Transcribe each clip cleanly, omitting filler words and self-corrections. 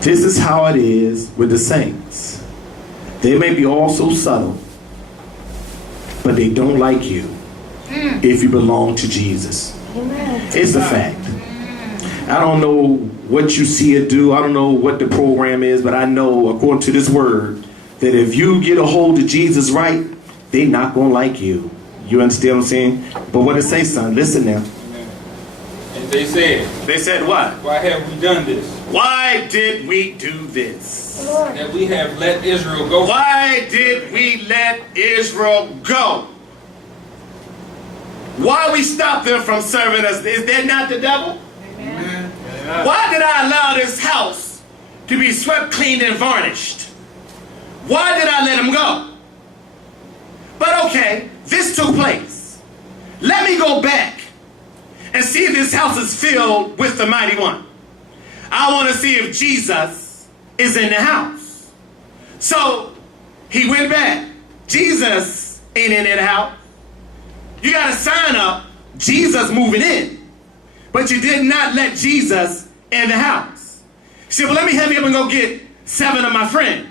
This is how it is with the saints. They may be all so subtle, but they don't like you if you belong to Jesus. It's a fact. I don't know what you see it do. I don't know what the program is, but I know, according to this word, that if you get a hold of Jesus right, they're not going to like you. You understand what I'm saying? But what it say, son? Listen now. And they said what? Why have we done this? Why did we do this? That we have let Israel go. Why did we let Israel go? Why we stopped them from serving us? Is that not the devil? Amen. Why did I allow this house to be swept, cleaned, and varnished? Why did I let him go? But okay, this took place. Let me go back and see if this house is filled with the mighty one. I want to see if Jesus is in the house. So he went back. Jesus ain't in that house. You got to sign up, Jesus moving in. But you did not let Jesus in the house. He said, well, let me hurry up and go get 7 of my friends.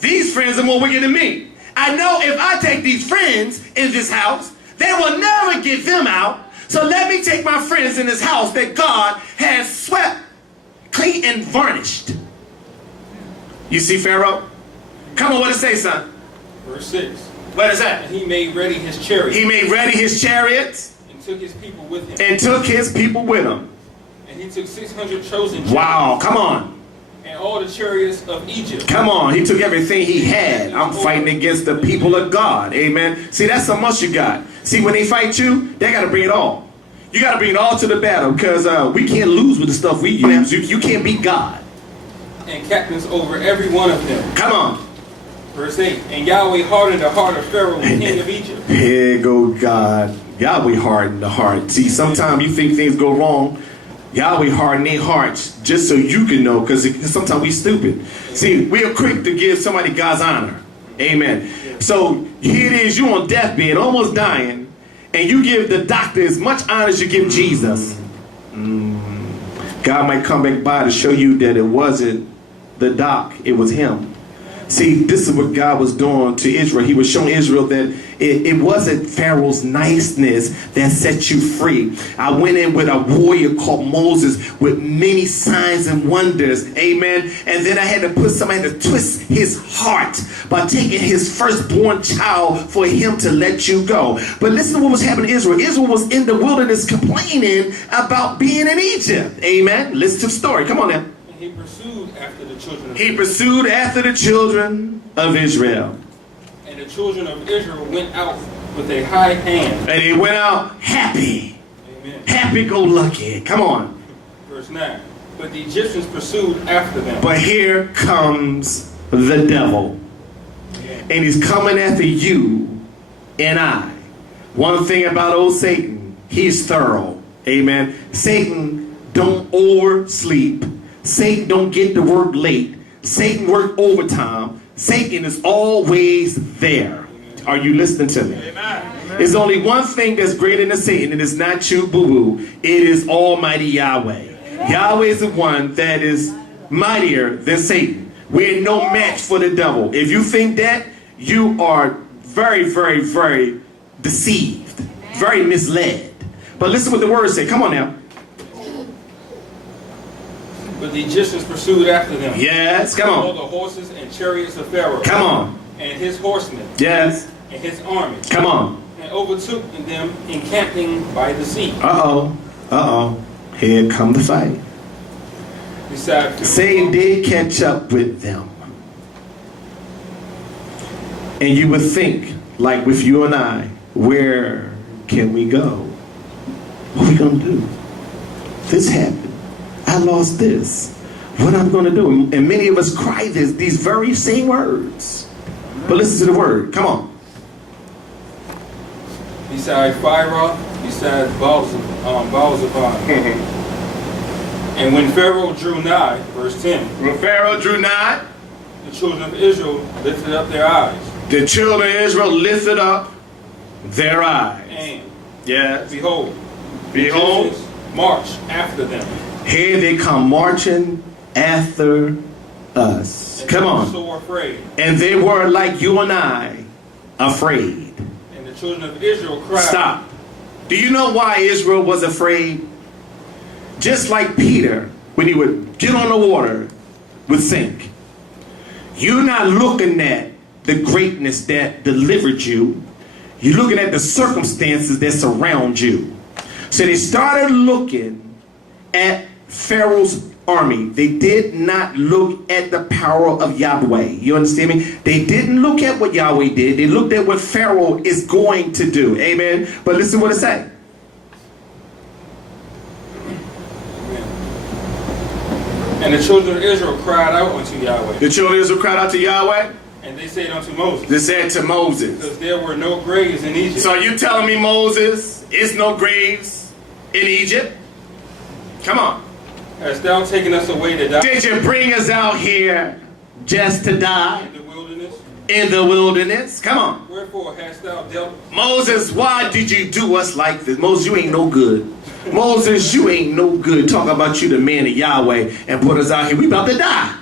These friends are more wicked than me. I know if I take these friends in this house, they will never get them out. So let me take my friends in this house that God has swept, clean, and varnished. You see Pharaoh? Come on, what does it say, son? Verse 6. What is that? And he made ready his chariot. He made ready his chariots. And took his people with him. And took his people with him. And he took 600 chosen chariots. Wow, come on. And all the chariots of Egypt. Come on, he took everything he had. I'm fighting against the people of God. Amen. See, that's how much you got. See, when they fight you, they got to bring it all. You got to bring it all to the battle because we can't lose with the stuff we use. You can't beat God. And captains over every one of them. Come on. Verse 8. And Yahweh hardened the heart of Pharaoh, king of Egypt. Here go God. Yahweh hardened the heart. See, sometimes you think things go wrong. Yahweh harden their hearts just so you can know, because sometimes we stupid. See, we are quick to give somebody God's honor. Amen. So here it is, you on deathbed, almost dying, and you give the doctor as much honor as you give Jesus. God might come back by to show you that it wasn't the doc, it was him. See, this is what God was doing to Israel. He was showing Israel that it wasn't Pharaoh's niceness that set you free. I went in with a warrior called Moses with many signs and wonders. Amen. And then I had to put somebody to twist his heart by taking his firstborn child for him to let you go. But listen to what was happening to Israel. Israel was in the wilderness complaining about being in Egypt. Amen. Listen to the story. Come on now. He pursued after the children of He pursued after the children of Israel. And the children of Israel went out with a high hand. And they went out happy. Amen. Happy-go-lucky. Come on. Verse 9. But the Egyptians pursued after them. But here comes the devil. And he's coming after you and I. One thing about old Satan, he's thorough. Amen. Satan don't oversleep. Satan don't get to work late. Satan work overtime. Satan is always there. Are you listening to me? Amen. There's only one thing that's greater than Satan, and it's not you, boo-boo. It is Almighty Yahweh. Yahweh is the one that is mightier than Satan. We're no match for the devil. If you think that, you are very, very, very deceived, very misled. But listen what the word says. Come on now. But the Egyptians pursued after them. Yes, come All on. the horses and chariots of Pharaoh. Come on. And his horsemen. Yes. And his army. Come on. And overtook them encamping by the sea. Uh-oh. Uh-oh. Here come the fight. Beside Satan did catch up with them. And you would think, like with you and I, where can we go? What are we going to do? This happened. I lost this. What am I going to do? And many of us cry these very same words. But listen to the word. Come on. beside Pharaoh, beside Baal-Zebub. And when Pharaoh drew nigh, verse 10. When Pharaoh drew nigh, the children of Israel lifted up their eyes. the children of Israel lifted up their eyes. And Yes. behold, Behold, the Egyptians marched after them. here they come marching after us. Come on. So afraid. And they were like you and I, afraid. And the children of Israel cried. Stop. Do you know why Israel was afraid? Just like Peter, when he would get on the water, would sink. You're not looking at the greatness that delivered you. You're looking at the circumstances that surround you. So they started looking at Pharaoh's army. They did not look at the power of Yahweh. You understand me? They didn't look at what Yahweh did. They looked at what Pharaoh is going to do. Amen. But listen what it says. And the children of Israel cried out unto Yahweh. The children of Israel cried out to Yahweh. And they said unto Moses. They said to Moses. Because there were no graves in Egypt. So are you telling me, Moses, it's no graves in Egypt? Come on. Hast thou taken us away to die? Did you bring us out here just to die? In the wilderness? In the wilderness? Come on. Wherefore hast thou dealt? Moses, why did you do us like this? Moses, you ain't no good. Moses, you ain't no good. Talk about you, the man of Yahweh, and put us out here. We about to die.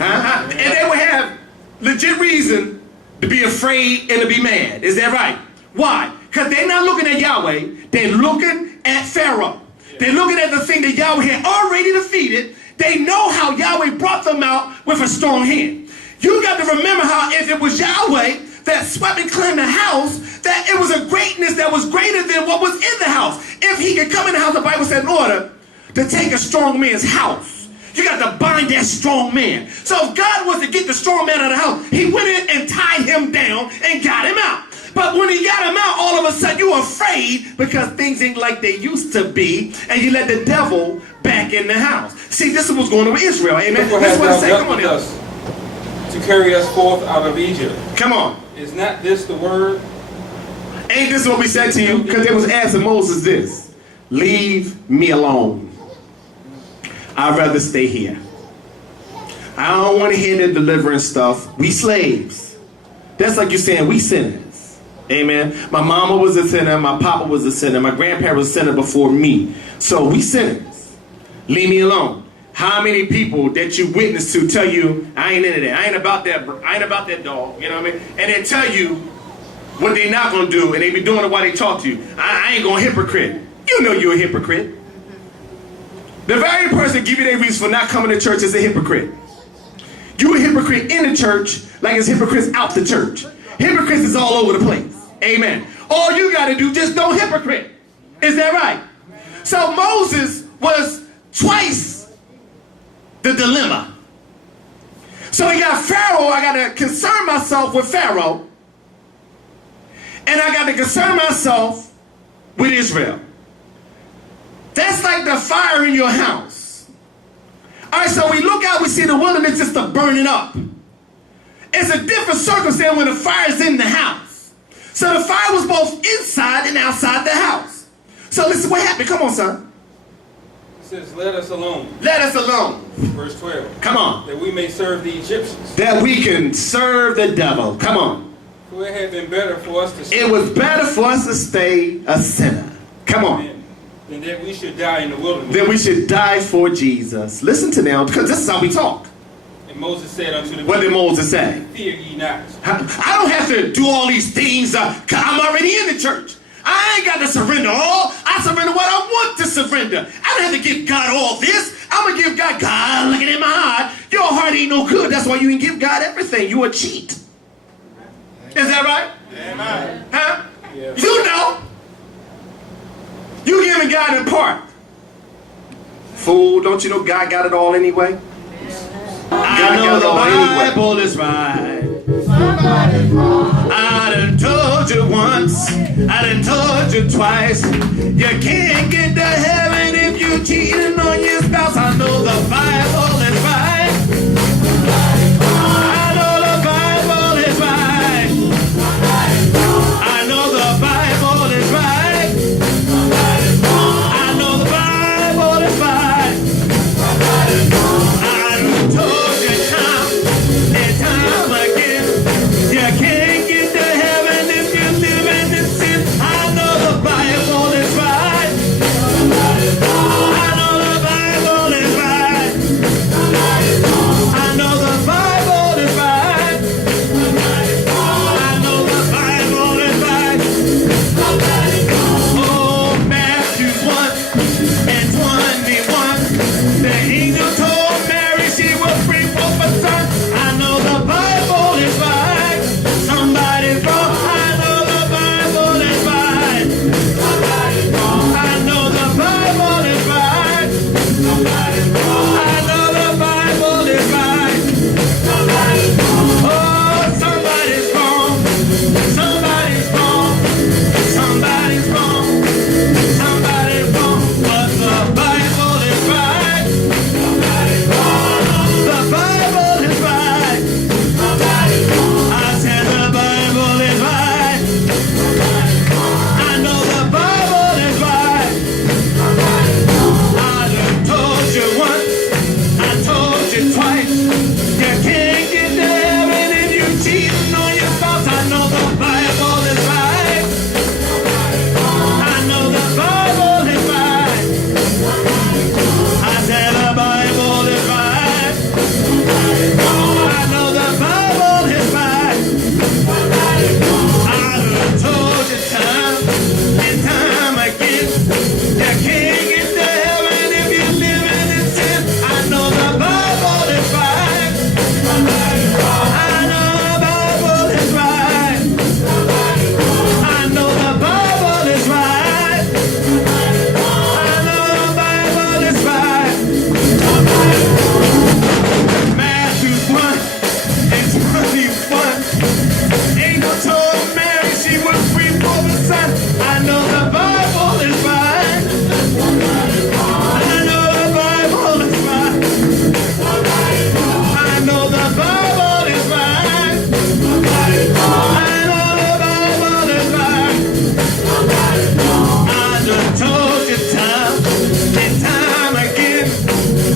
And they would have legit reason to be afraid and to be mad. Is that right? Why? Because they're not looking at Yahweh. They're looking at Pharaoh. They're looking at the thing that Yahweh had already defeated. They know how Yahweh brought them out with a strong hand. You got to remember how if it was Yahweh that swept and cleansed the house, that it was a greatness that was greater than what was in the house. If he could come in the house, the Bible said in order to take a strong man's house, you got to bind that strong man. So if God was to get the strong man out of the house, he went in and tied him down and got him out. But when he got him out, all of a sudden you're afraid because things ain't like they used to be, and you let the devil back in the house. See, this is what's going on with Israel. Amen. That's what I say. Come on, us to carry us forth out of Egypt. Come on. Is not this the word? Ain't this what we said to you? Because they was asking Moses this. Leave me alone. I'd rather stay here. I don't want to hear the deliverance stuff. We slaves. That's like you're saying we sinners. Amen. My mama was a sinner. My papa was a sinner. My grandparents was a sinner before me. So we sinners. Leave me alone. How many people that you witness to tell you, I ain't into that. I ain't about that dog. You know what I mean? And they tell you what they not going to do, and they be doing it while they talk to you. I ain't going to hypocrite. You know you're a hypocrite. The very person give you their reason for not coming to church is a hypocrite. You a hypocrite in the church like it's hypocrites out the church. Hypocrites is all over the place. Amen. All you got to do, just don't hypocrite. Is that right? So Moses was twice the dilemma. So he got Pharaoh. I got to concern myself with Pharaoh. And I got to concern myself with Israel. That's like the fire in your house. All right, so we look out, we see the wilderness just burning up. It's a different circumstance when the fire's in the house. So the fire was both inside and outside the house. So listen, what happened? Come on, son. It says, let us alone. Let us alone. Verse 12. Come on. That we may serve the Egyptians. That we can serve the devil. Come on. For it had been better for us to stay. It was better for us to stay a sinner. Come on. Than that we should die in the wilderness. Then we should die for Jesus. Listen to them, because this is how we talk. And Moses said unto the What did Moses say? Fear ye not. I don't have to do all these things because I'm already in the church. I ain't got to surrender all. I surrender what I want to surrender. I don't have to give God all this. I'm going to give God, looking in my heart. Your heart ain't no good. That's why you can give God everything. You a cheat. Is that right? Amen. Huh? Yeah. You know. You giving God in part. Fool, don't you know God got it all anyway? I know the Bible is right. Somebody's wrong. I done told you once. I done told you twice. You can't get to heaven if you cheating on your spouse. I know the Bible is right. I know the Bible is right. I know the Bible is right. I know the Bible is right. I done told you time and time again, you can't get to heaven if you live in sin. I know the Bible is right. I know the Bible I know the Bible is right. Oh, somebody's wrong. Somebody's wrong. Somebody's wrong. Somebody's wrong. But the Bible is right. The Bible is right. I said the Bible is right. I know the Bible is right. I done told you once, I told you twice. You can't get to heaven if you cheating on your spouse. I know the Bible is right. I know the Bible is right. I said the Bible is right. I know the Bible is right. I done told you time and time again. You can't get to heaven if you're living in sin. I know the Bible is right. I know the Bible is right. I know the Bible is right. I know the Bible is right. Matthew 1 and 21. Angel told Mary she was free for the Son. I know the Bible is right. I know the Bible is right. I know the Bible is right. I know the Bible is right. I done told you time and time again.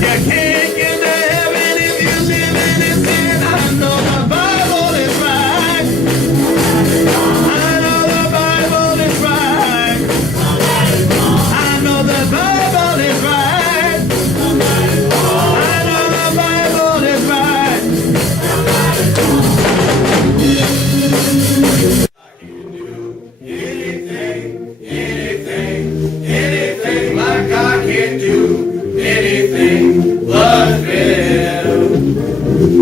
You can't get to heaven if you're living in sin. I know the Bible is right. I know the Bible is right. I know the Bible is right. I know the Bible is right. Anything, my God can do anything but fail.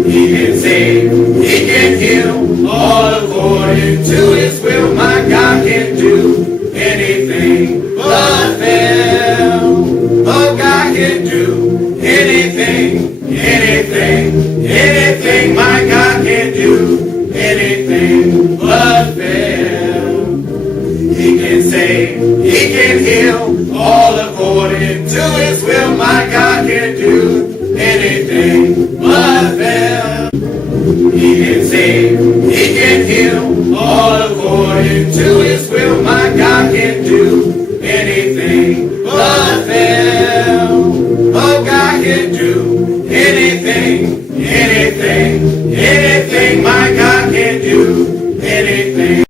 He can save, He can heal, all according to His will. My God can do anything but fail. Oh, God can do anything, anything. My God can do anything but fail. He can save, He can heal, all according to His will. My God